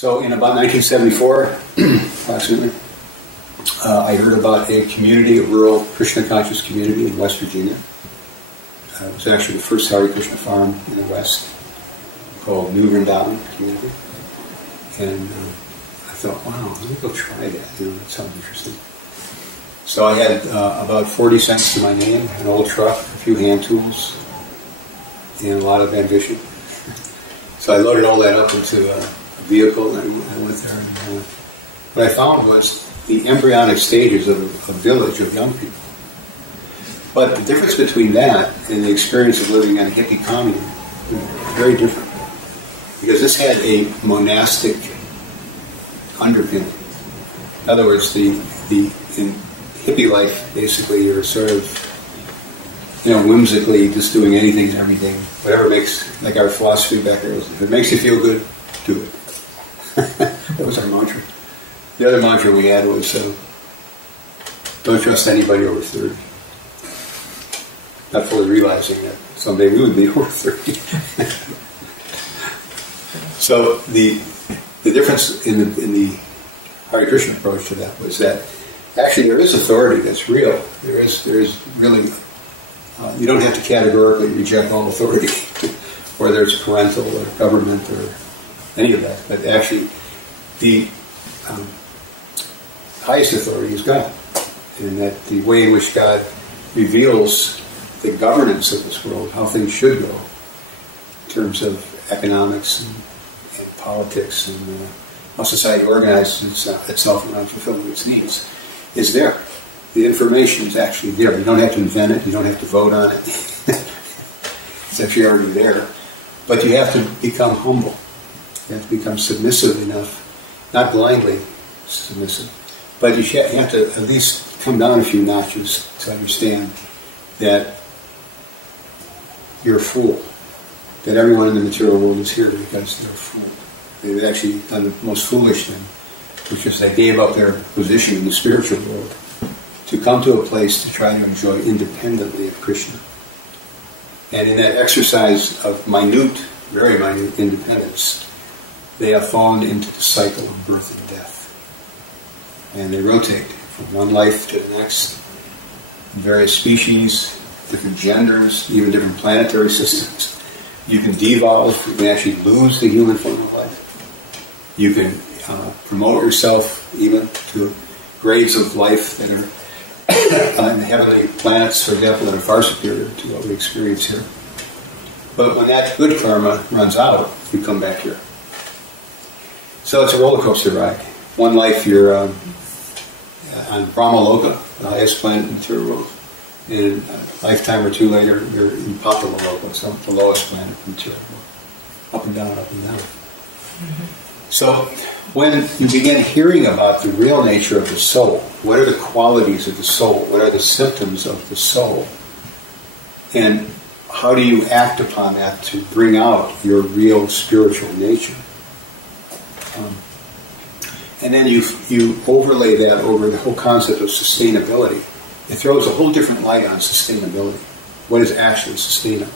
So in about 1974, approximately, I heard about a community, a rural Krishna conscious community in West Virginia. It was actually the first Hare Krishna farm in the West, called New Vrindavan Community. And I thought, wow, let me go try that. That sounds interesting. So I had about 40 cents to my name, an old truck, a few hand tools, and a lot of ambition. So I loaded all that up into a vehicle, and I went there. And what I found was the embryonic stages of a village of young people. But the difference between that and the experience of living in a hippie commune was very different. Because this had a monastic underpinning. In other words, in hippie life, basically, you're sort of, whimsically just doing anything and everything. Whatever makes, like our philosophy back there was, if it makes you feel good, do it. That was our mantra. The other mantra we had was, don't trust anybody over 30. Not fully realizing that someday we would be over 30. So the difference in the Hare Krishna approach to that was that actually there is authority that's real. There is really, you don't have to categorically reject all authority, whether it's parental or government or any of that. But actually, the highest authority is God, and that the way in which God reveals the governance of this world, how things should go, in terms of economics and politics and how society organizes itself around fulfilling its needs, is there. The information is actually there. You don't have to invent it. You don't have to vote on it. It's actually already there. But you have to become humble. You have to become submissive enough, not blindly submissive, but you have to at least come down a few notches to understand that you're a fool, that everyone in the material world is here because they're a fool. They've actually done the most foolish thing, which is they gave up their position in the spiritual world to come to a place to try to enjoy independently of Krishna. And in that exercise of very minute independence, they have fallen into the cycle of birth and death. And they rotate from one life to the next, various species, different genders, even different planetary systems. You can devolve, you can actually lose the human form of life. You can promote yourself even to grades of life that are on heavenly planets, for example, that are far superior to what we experience here. But when that good karma runs out, you come back here. So it's a roller coaster ride. One life you're on Brahmaloka, the highest planet in the material world. And a lifetime or two later, you're in Tapapunja, so the lowest planet in the material world. Up and down, up and down. Mm-hmm. So when you begin hearing about the real nature of the soul, what are the qualities of the soul? What are the symptoms of the soul? And how do you act upon that to bring out your real spiritual nature? And then you overlay that over the whole concept of sustainability. It throws a whole different light on sustainability. What is actually sustainable?